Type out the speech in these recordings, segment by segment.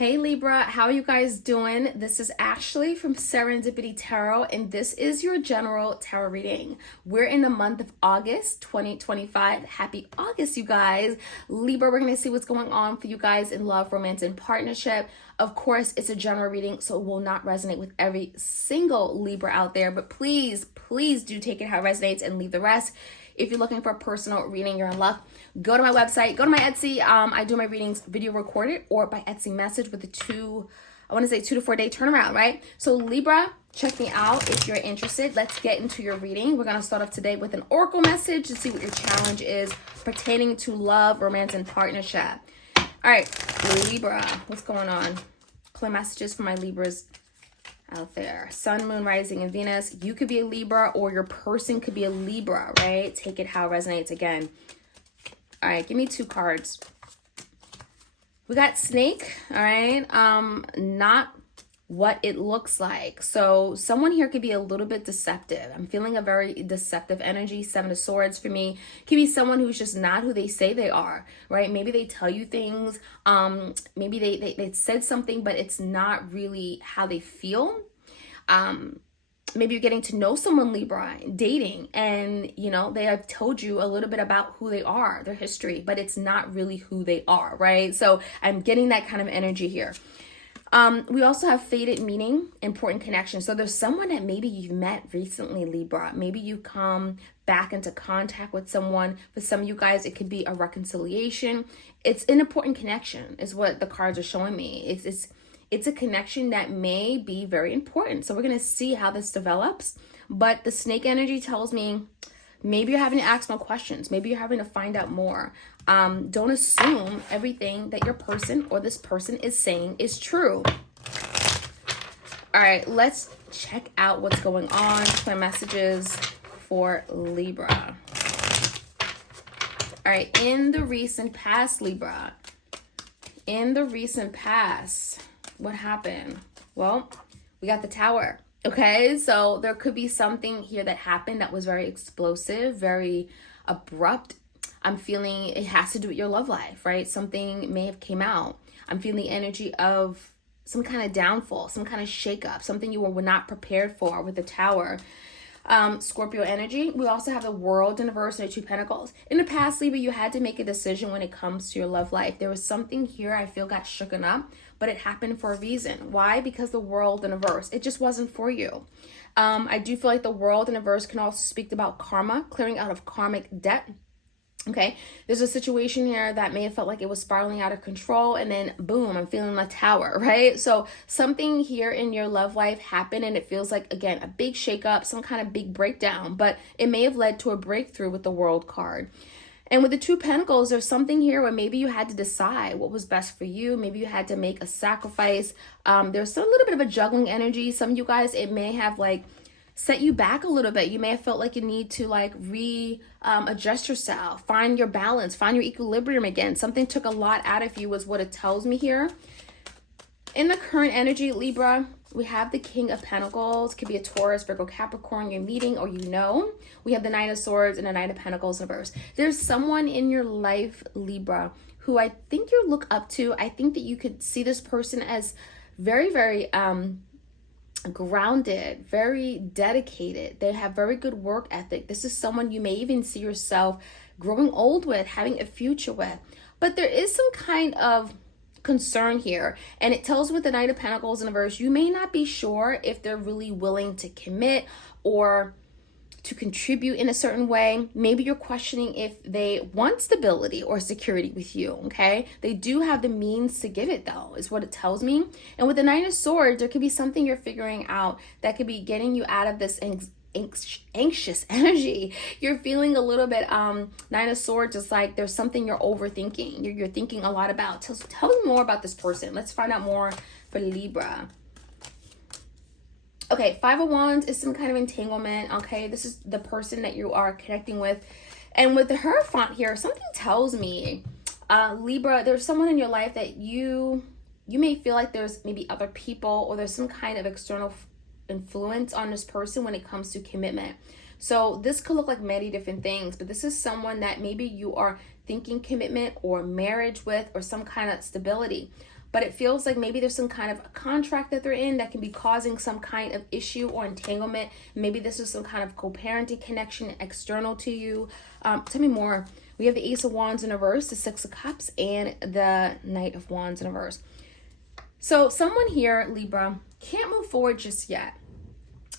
Hey Libra, how are you guys doing? This is Ashley from Serendipity Tarot, and this is your general tarot reading. We're in the month of August 2025. Happy August, you guys. Libra, we're going to see what's going on for you guys in love, romance, and partnership. Of course, it's a general reading, so it will not resonate with every single Libra out there, but please do take it how it resonates and leave the rest. If you're looking for a personal reading, you're in luck. Go to my website, go to my Etsy. I do my readings video recorded or by Etsy message with a 2 to 4 day turnaround, right? So Libra, check me out if you're interested. Let's get into your reading. We're going to start off today with an oracle message to see what your challenge is pertaining to love, romance, and partnership. All right, Libra, what's going on? Clear messages for my Libras out there. Sun, moon, rising, and Venus. You could be a Libra or your person could be a Libra, right? Take it how it resonates again. All right, give me 2 cards. We got snake, all right? Not what it looks like. So someone here could be a little bit deceptive. I'm feeling a very deceptive energy. 7 of Swords for me. Could be someone who's just not who they say they are, right? Maybe they tell you things. Maybe they said something, but it's not really how they feel. Maybe you're getting to know someone, Libra, dating, and they have told you a little bit about who they are, their history, but it's not really who they are, right? So I'm getting that kind of energy here. We also have faded meaning, important connection. So there's someone that maybe you've met recently, Libra. Maybe you come back into contact with someone. For some of you guys, it could be a reconciliation. It's an important connection is what the cards are showing me. It's a connection that may be very important. So we're going to see how this develops. But the snake energy tells me maybe you're having to ask more questions. Maybe you're having to find out more. Don't assume everything that your person or this person is saying is true. All right, let's check out what's going on. Clear messages for Libra. All right, in the recent past, Libra. In the recent past, what happened? Well, we got the Tower. Okay, so there could be something here that happened that was very explosive, very abrupt. I'm feeling it has to do with your love life, right? Something may have came out. I'm feeling the energy of some kind of downfall, some kind of shakeup, something you were not prepared for with the Tower. Scorpio energy. We also have the World in reverse and the 2 Pentacles. In the past, Libra, you had to make a decision when it comes to your love life. There was something here I feel got shooken up, but it happened for a reason. Why? Because the World in reverse. It just wasn't for you. I do feel like the World in reverse can also speak about karma, clearing out of karmic debt. Okay, there's a situation here that may have felt like it was spiraling out of control, and then boom, I'm feeling the Tower, right? So something here in your love life happened, and it feels like, again, a big shakeup, some kind of big breakdown, but it may have led to a breakthrough with the World card. And with the 2 Pentacles, there's something here where maybe you had to decide what was best for you. Maybe you had to make a sacrifice. There's a little bit of a juggling energy. Some of you guys, it may have set you back a little bit. You may have felt like you need to adjust yourself, find your balance, find your equilibrium again. Something took a lot out of you is what it tells me here. In the current energy, Libra, we have the King of Pentacles. Could be a Taurus, Virgo, Capricorn you're meeting or We have the Knight of Swords and the Knight of Pentacles in reverse. There's someone in your life, Libra, who I think you look up to. I think that you could see this person as very, very grounded, very dedicated. They have very good work ethic. This is someone you may even see yourself growing old with, having a future with. But there is some kind of concern here, and it tells with the Knight of Pentacles in reverse, you may not be sure if they're really willing to commit or to contribute in a certain way. Maybe you're questioning if they want stability or security with you, okay? They do have the means to give it, though, is what it tells me. And with the Knight of Swords, there could be something you're figuring out that could be getting you out of this anxious energy. You're feeling a little bit, Nine of Swords is like there's something you're overthinking. You're thinking a lot about. Tell me more about this person. Let's find out more for Libra. Okay, 5 of Wands is some kind of entanglement, okay? This is the person that you are connecting with. And with the Hierophant here, something tells me, Libra, there's someone in your life that you may feel like there's maybe other people or there's some kind of external influence on this person when it comes to commitment. So this could look like many different things, but this is someone that maybe you are thinking commitment or marriage with or some kind of stability. but it feels like maybe there's some kind of a contract that they're in that can be causing some kind of issue or entanglement. Maybe this is some kind of co-parenting connection external to you. Tell me more. We have the Ace of Wands in reverse, the Six of Cups, and the Knight of Wands in reverse. So someone here, Libra, can't move forward just yet.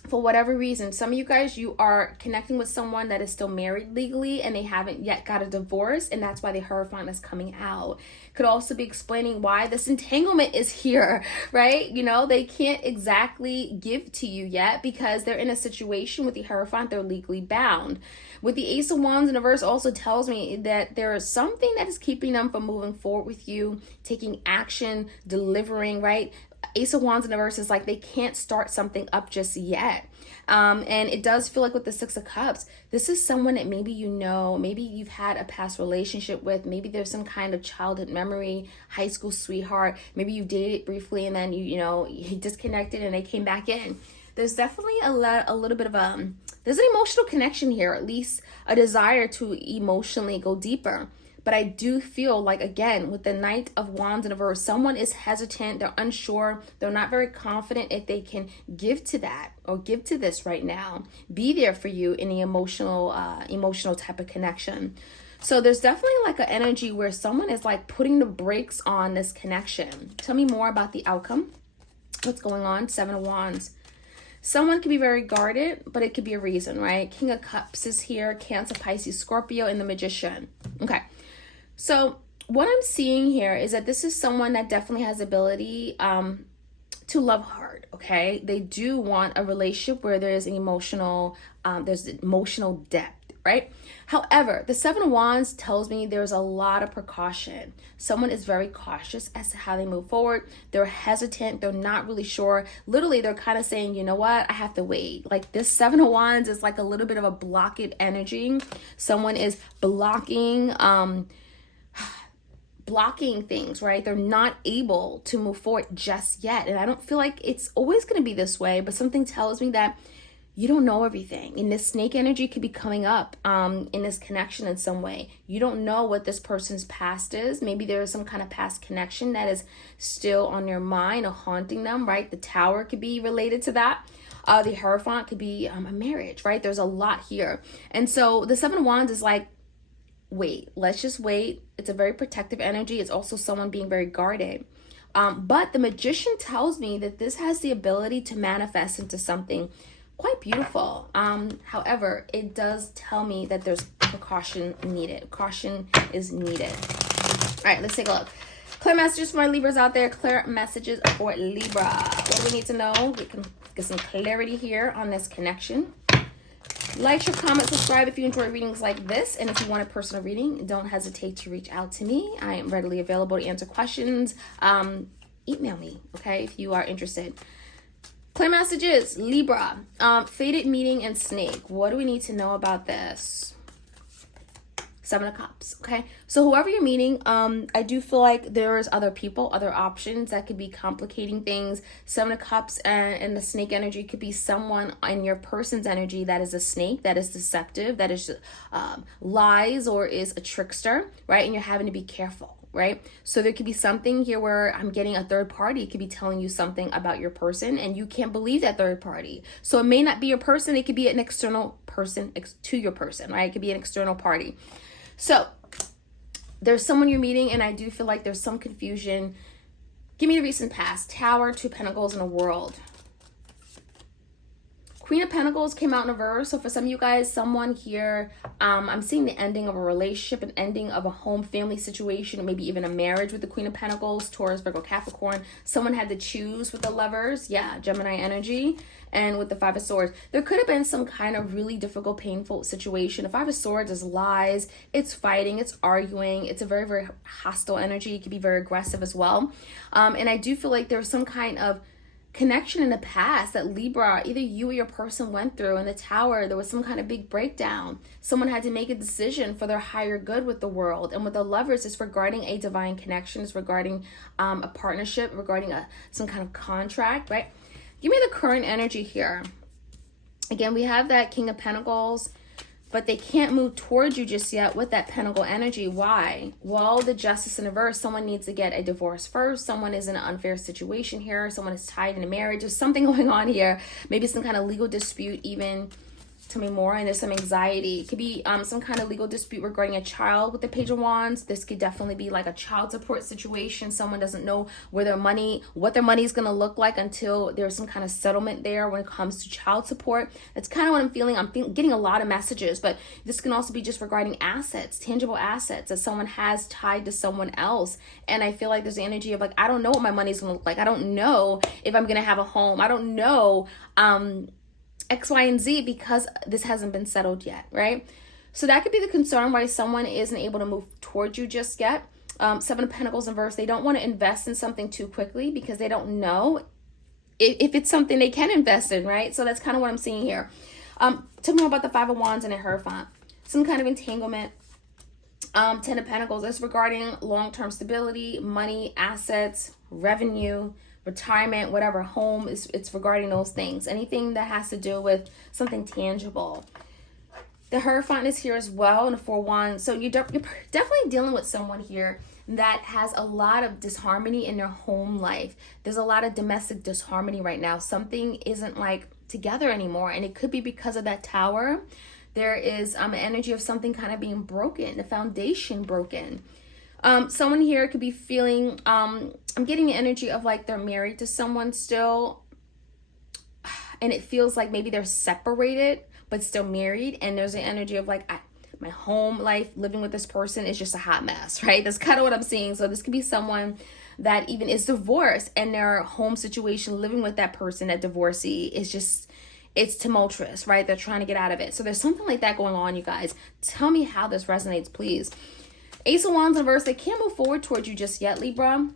For whatever reason, some of you guys, you are connecting with someone that is still married legally and they haven't yet got a divorce, and that's why the Hierophant is coming out. Could also be explaining why this entanglement is here, right? You know, they can't exactly give to you yet because they're in a situation with the Hierophant, they're legally bound. With the Ace of Wands in reverse also tells me that there is something that is keeping them from moving forward with you, taking action, delivering, right? Ace of Wands in reverse is like they can't start something up just yet. And it does feel like with the Six of Cups, this is someone that maybe you know, maybe you've had a past relationship with, maybe there's some kind of childhood memory, high school sweetheart, maybe you dated briefly and then you disconnected and they came back in. There's definitely a little bit of there's an emotional connection here, at least a desire to emotionally go deeper. But I do feel like, again, with the Knight of Wands in reverse, someone is hesitant, they're unsure, they're not very confident if they can give to that or give to this right now, be there for you in the emotional type of connection. So there's definitely like an energy where someone is like putting the brakes on this connection. Tell me more about the outcome. What's going on? Seven of Wands. Someone could be very guarded, but it could be a reason, right? King of Cups is here, Cancer, Pisces, Scorpio, and the Magician. Okay. So what I'm seeing here is that this is someone that definitely has the ability to love hard, okay? They do want a relationship where there's emotional depth, right? However, the Seven of Wands tells me there's a lot of precaution. Someone is very cautious as to how they move forward. They're hesitant. They're not really sure. Literally, they're kind of saying, you know what? I have to wait. Like this Seven of Wands is like a little bit of a blockade energy. Someone is blocking things, right? They're not able to move forward just yet. And I don't feel like it's always going to be this way, but something tells me that you don't know everything. And this snake energy could be coming up in this connection in some way. You don't know what this person's past is. Maybe there is some kind of past connection that is still on your mind or haunting them, right? The Tower could be related to that. The Hierophant could be a marriage, right? There's a lot here. And so the Seven of Wands is like, wait, let's just wait. It's a very protective energy. It's also someone being very guarded. But the Magician tells me that this has the ability to manifest into something quite beautiful. However, it does tell me that there's precaution needed. Caution is needed. All right, let's take a look. Clear messages for my Libras out there. Clear messages for Libra. What do we need to know? We can get some clarity here on this connection. Like, share, comment, subscribe if you enjoy readings like this. And if you want a personal reading, don't hesitate to reach out to me. I am readily available to answer questions. Email me, okay, if you are interested. Clear messages, Libra. Fated meeting and snake. What do we need to know about this? Seven of Cups, okay? So whoever you're meeting, I do feel like there's other people, other options that could be complicating things. Seven of Cups and the snake energy could be someone in your person's energy that is a snake, that is deceptive, that is lies or is a trickster, right? And you're having to be careful, right? So there could be something here where I'm getting a third party could be telling you something about your person and you can't believe that third party. So it may not be your person. It could be an external person to your person, right? It could be an external party. So there's someone you're meeting and I do feel like there's some confusion. Give me the recent past. Tower, Two of Pentacles, and a World. Queen of Pentacles came out in reverse. So for some of you guys, someone here, I'm seeing the ending of a relationship, an ending of a home family situation, maybe even a marriage with the Queen of Pentacles, Taurus, Virgo, Capricorn. Someone had to choose with the Lovers. Yeah, Gemini energy. And with the Five of Swords, there could have been some kind of really difficult, painful situation. The Five of Swords is lies. It's fighting. It's arguing. It's a very, very hostile energy. It can be very aggressive as well. And I do feel like there's some kind of connection in the past that Libra, either you or your person went through. In the Tower, there was some kind of big breakdown. Someone had to make a decision for their higher good with the world. And with the Lovers, it's regarding a divine connection. It's regarding a partnership, regarding some kind of contract, right? Give me the current energy here. Again, we have that King of Pentacles, but they can't move towards you just yet with that Pentacle energy. Why? Well, the Justice in reverse, someone needs to get a divorce first. Someone is in an unfair situation here. Someone is tied in a marriage. There's something going on here. Maybe some kind of legal dispute even. Tell me more. And there's some anxiety. It could be some kind of legal dispute regarding a child with the Page of Wands. This could definitely be like a child support situation. Someone doesn't know what their money is going to look like until there's some kind of settlement there when it comes to child support. That's kind of what I'm feeling. I'm getting a lot of messages, but this can also be just regarding assets, tangible assets that someone has tied to someone else. And I feel like there's the energy of like, I don't know what my money's going to look like. I don't know if I'm going to have a home. I don't know, X, Y, and Z, because this hasn't been settled yet, right? So that could be the concern why someone isn't able to move towards you just yet. Seven of Pentacles in reverse, they don't want to invest in something too quickly because they don't know if it's something they can invest in, right? So that's kind of what I'm seeing here. Tell me more about the Five of Wands and a Hierophant. Some kind of entanglement. Ten of Pentacles, that's regarding long-term stability, money, assets, revenue, retirement, whatever, home, it's regarding those things. Anything that has to do with something tangible. The Hierophant is here as well, and the Four of Wands. So you're definitely dealing with someone here that has a lot of disharmony in their home life. There's a lot of domestic disharmony right now. Something isn't like together anymore, and it could be because of that Tower. There is an energy of something kind of being broken, the foundation broken. Someone here could be feeling, I'm getting the energy of like they're married to someone still, and it feels like maybe they're separated but still married, and there's an energy of like my home life living with this person is just a hot mess, right? That's kind of what I'm seeing. So this could be someone that even is divorced, and their home situation living with that person, that divorcee, is just, it's tumultuous, right? They're trying to get out of it. So there's something like that going on, you guys. Tell me how this resonates, please. Ace of Wands in reverse, they can't move forward towards you just yet, Libra.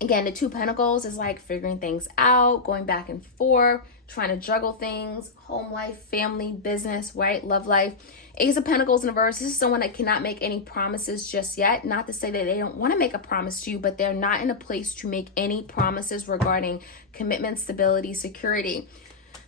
Again, the Two of Pentacles is like figuring things out, going back and forth, trying to juggle things, home life, family, business, right? Love life. Ace of Pentacles in reverse, this is someone that cannot make any promises just yet. Not to say that they don't want to make a promise to you, but they're not in a place to make any promises regarding commitment, stability, security.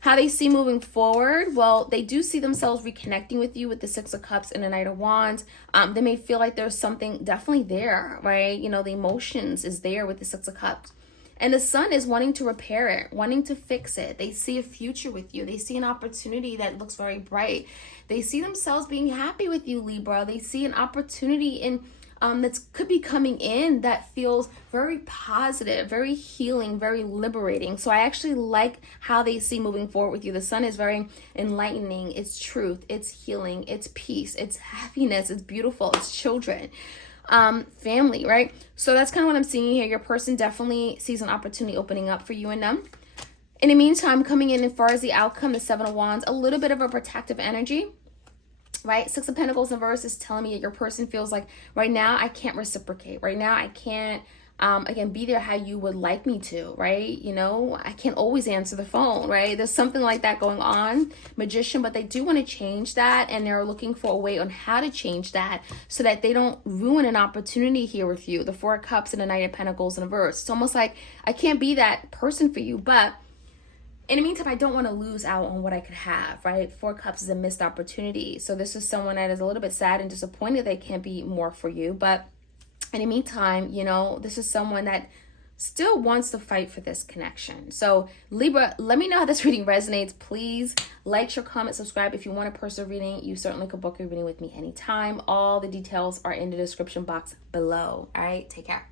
How they see moving forward, well, they do see themselves reconnecting with you with the Six of Cups and the Knight of Wands. They may feel like there's something definitely there, right? You know, the emotions is there with the Six of Cups. And the Sun is wanting to repair it, wanting to fix it. They see a future with you. They see an opportunity that looks very bright. They see themselves being happy with you, Libra. They see an opportunity in that could be coming in that feels very positive, very healing, very liberating. So I actually like how they see moving forward with you. The Sun is very enlightening. It's truth, it's healing, it's peace, it's happiness, it's beautiful, it's children, family, right? So that's kind of what I'm seeing here. Your person definitely sees an opportunity opening up for you and them. In the meantime, coming in as far as the outcome, the Seven of Wands, a little bit of a protective energy. Right? Six of Pentacles in reverse is telling me that your person feels like right now I can't reciprocate. Right now I can't, again, be there how you would like me to, right? You know, I can't always answer the phone, right? There's something like that going on. Magician, but they do want to change that, and they're looking for a way on how to change that so that they don't ruin an opportunity here with you. The Four of Cups and the Knight of Pentacles in reverse. It's almost like I can't be that person for you, but in the meantime, I don't want to lose out on what I could have, right? Four Cups is a missed opportunity. So this is someone that is a little bit sad and disappointed they can't be more for you. But in the meantime, you know, this is someone that still wants to fight for this connection. So Libra, let me know how this reading resonates. Please like, share, comment, subscribe. If you want a personal reading, you certainly could book a reading with me anytime. All the details are in the description box below. All right, take care.